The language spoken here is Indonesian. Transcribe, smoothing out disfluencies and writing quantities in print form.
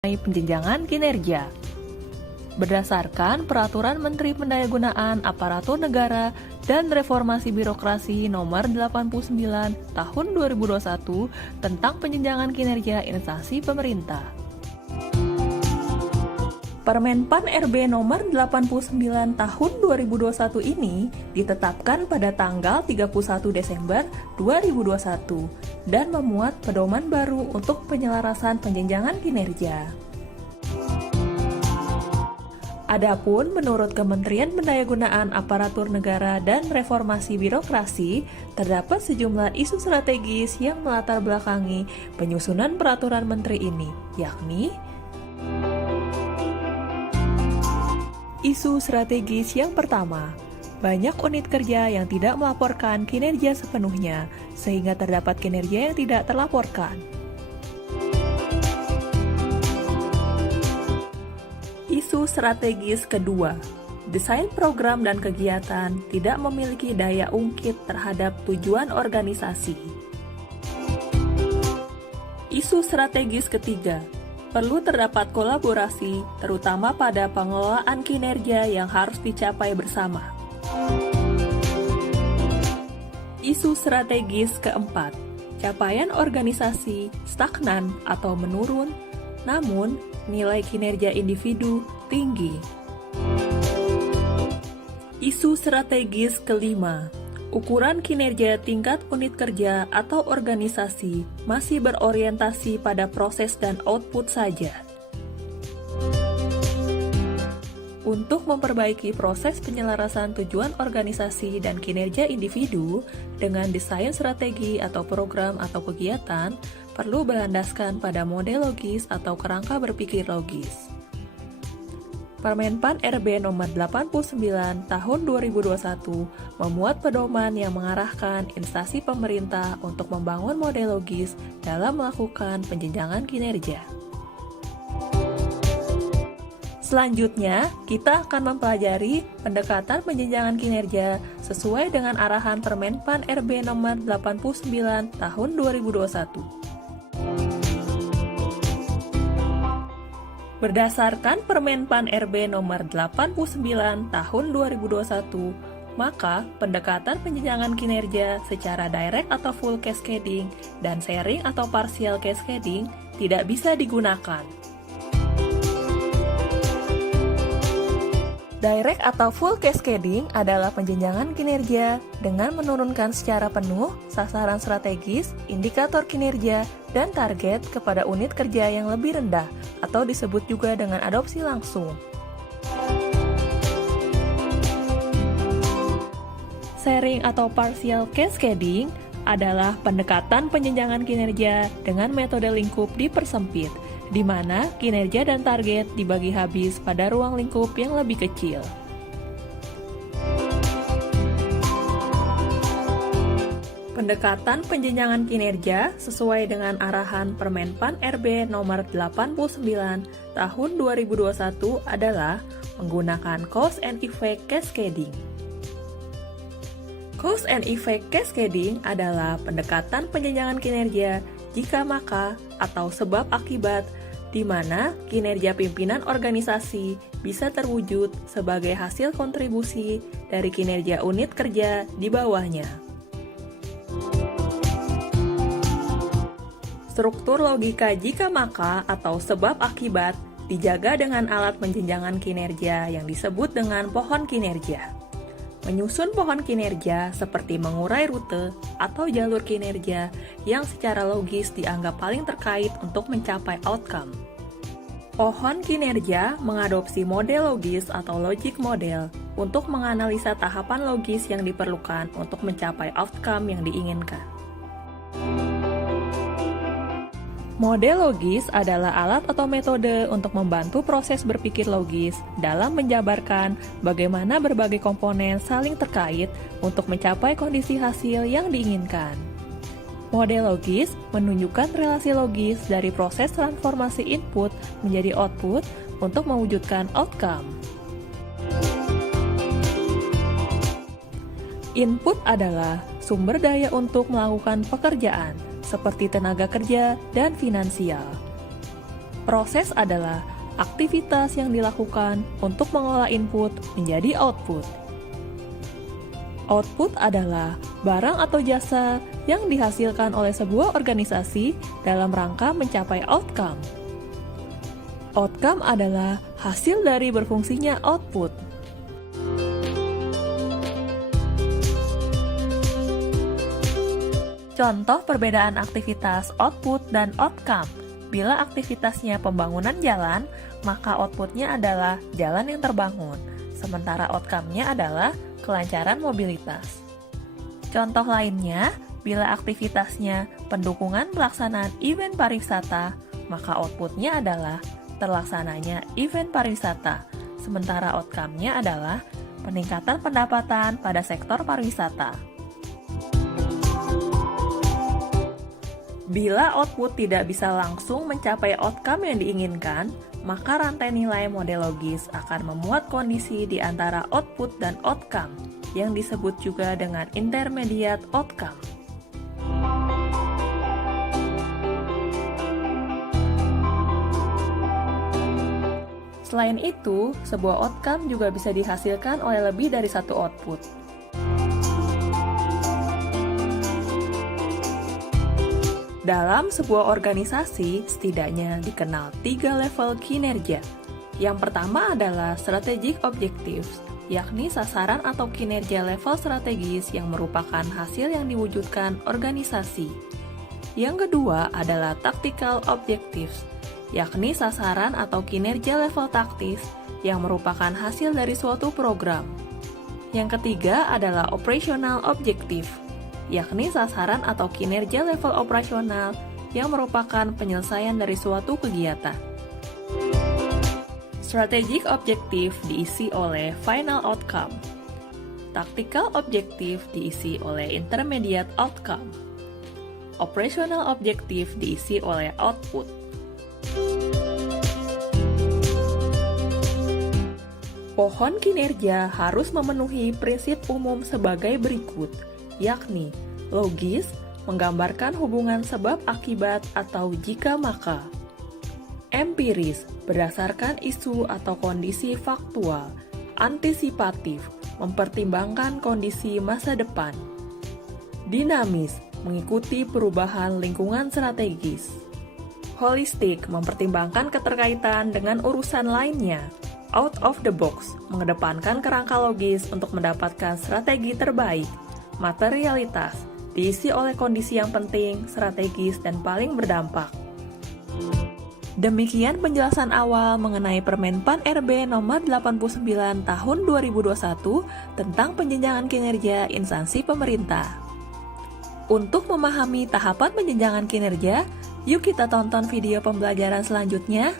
Penjenjangan kinerja. Berdasarkan Peraturan Menteri Pendayagunaan Aparatur Negara dan Reformasi Birokrasi Nomor 89 Tahun 2021 tentang penjenjangan kinerja instansi pemerintah. Permenpan RB Nomor 89 Tahun 2021 ini ditetapkan pada tanggal 31 Desember 2021 dan memuat pedoman baru untuk penyelarasan penjenjangan kinerja. Adapun menurut Kementerian Pendayagunaan Aparatur Negara dan Reformasi Birokrasi, terdapat sejumlah isu strategis yang melatar belakangi penyusunan peraturan menteri ini, yakni isu strategis yang pertama, banyak unit kerja yang tidak melaporkan kinerja sepenuhnya, sehingga terdapat kinerja yang tidak terlaporkan. Isu strategis kedua, desain program dan kegiatan tidak memiliki daya ungkit terhadap tujuan organisasi. Isu strategis ketiga, perlu terdapat kolaborasi, terutama pada pengelolaan kinerja yang harus dicapai bersama. Isu strategis keempat, capaian organisasi stagnan atau menurun, namun nilai kinerja individu tinggi. Isu strategis kelima, ukuran kinerja tingkat unit kerja atau organisasi masih berorientasi pada proses dan output saja. Untuk memperbaiki proses penyelarasan tujuan organisasi dan kinerja individu dengan desain strategi atau program atau kegiatan, perlu berlandaskan pada model logis atau kerangka berpikir logis. Permenpan RB Nomor 89 Tahun 2021 memuat pedoman yang mengarahkan instansi pemerintah untuk membangun model logis dalam melakukan penjenjangan kinerja. Selanjutnya, kita akan mempelajari pendekatan penjenjangan kinerja sesuai dengan arahan Permenpan RB Nomor 89 Tahun 2021. Berdasarkan Permenpan RB Nomor 89 Tahun 2021, maka pendekatan penjenjangan kinerja secara direct atau full cascading dan sharing atau partial cascading tidak bisa digunakan. Direct atau full cascading adalah penjenjangan kinerja dengan menurunkan secara penuh sasaran strategis, indikator kinerja, dan target kepada unit kerja yang lebih rendah atau disebut juga dengan adopsi langsung. Sharing atau partial cascading adalah pendekatan penjenjangan kinerja dengan metode lingkup dipersempit, di mana kinerja dan target dibagi habis pada ruang lingkup yang lebih kecil. Pendekatan penjenjangan kinerja sesuai dengan arahan Permenpan RB Nomor 89 Tahun 2021 adalah menggunakan cause and effect cascading. Cause and effect cascading adalah pendekatan penjenjangan kinerja jika maka atau sebab akibat di mana kinerja pimpinan organisasi bisa terwujud sebagai hasil kontribusi dari kinerja unit kerja di bawahnya. Struktur logika jika maka atau sebab akibat dijaga dengan alat penjenjangan kinerja yang disebut dengan pohon kinerja. Menyusun pohon kinerja seperti mengurai rute atau jalur kinerja yang secara logis dianggap paling terkait untuk mencapai outcome. Pohon kinerja mengadopsi model logis atau logic model untuk menganalisa tahapan logis yang diperlukan untuk mencapai outcome yang diinginkan. Model logis adalah alat atau metode untuk membantu proses berpikir logis dalam menjabarkan bagaimana berbagai komponen saling terkait untuk mencapai kondisi hasil yang diinginkan. Model logis menunjukkan relasi logis dari proses transformasi input menjadi output untuk mewujudkan outcome. Input adalah sumber daya untuk melakukan pekerjaan, seperti tenaga kerja dan finansial. Proses adalah aktivitas yang dilakukan untuk mengolah input menjadi output. Output adalah barang atau jasa yang dihasilkan oleh sebuah organisasi dalam rangka mencapai outcome. Outcome adalah hasil dari berfungsinya output. Contoh perbedaan aktivitas output dan outcome. Bila aktivitasnya pembangunan jalan, maka outputnya adalah jalan yang terbangun, sementara outcome-nya adalah kelancaran mobilitas. Contoh lainnya, bila aktivitasnya pendukungan pelaksanaan event pariwisata, maka outputnya adalah terlaksananya event pariwisata, sementara outcome-nya adalah peningkatan pendapatan pada sektor pariwisata. Bila output tidak bisa langsung mencapai outcome yang diinginkan, maka rantai nilai model logis akan memuat kondisi di antara output dan outcome, yang disebut juga dengan intermediate outcome. Selain itu, sebuah outcome juga bisa dihasilkan oleh lebih dari satu output. Dalam sebuah organisasi, setidaknya dikenal 3 level kinerja. Yang pertama adalah strategic objectives, yakni sasaran atau kinerja level strategis yang merupakan hasil yang diwujudkan organisasi. Yang kedua adalah tactical objectives, yakni sasaran atau kinerja level taktis yang merupakan hasil dari suatu program. Yang ketiga adalah operational objective, yakni sasaran atau kinerja level operasional yang merupakan penyelesaian dari suatu kegiatan. Strategic objective diisi oleh final outcome. Tactical objective diisi oleh intermediate outcome. Operational objective diisi oleh output. Pohon kinerja harus memenuhi prinsip umum sebagai berikut, yakni logis, menggambarkan hubungan sebab akibat atau jika maka. Empiris, berdasarkan isu atau kondisi faktual. Antisipatif, mempertimbangkan kondisi masa depan. Dinamis, mengikuti perubahan lingkungan strategis. Holistik, mempertimbangkan keterkaitan dengan urusan lainnya. Out of the box, mengedepankan kerangka logis untuk mendapatkan strategi terbaik. Materialitas, diisi oleh kondisi yang penting, strategis, dan paling berdampak. Demikian penjelasan awal mengenai Permenpan RB nomor 89 tahun 2021 tentang penjenjangan kinerja instansi pemerintah. Untuk memahami tahapan penjenjangan kinerja, yuk kita tonton video pembelajaran selanjutnya.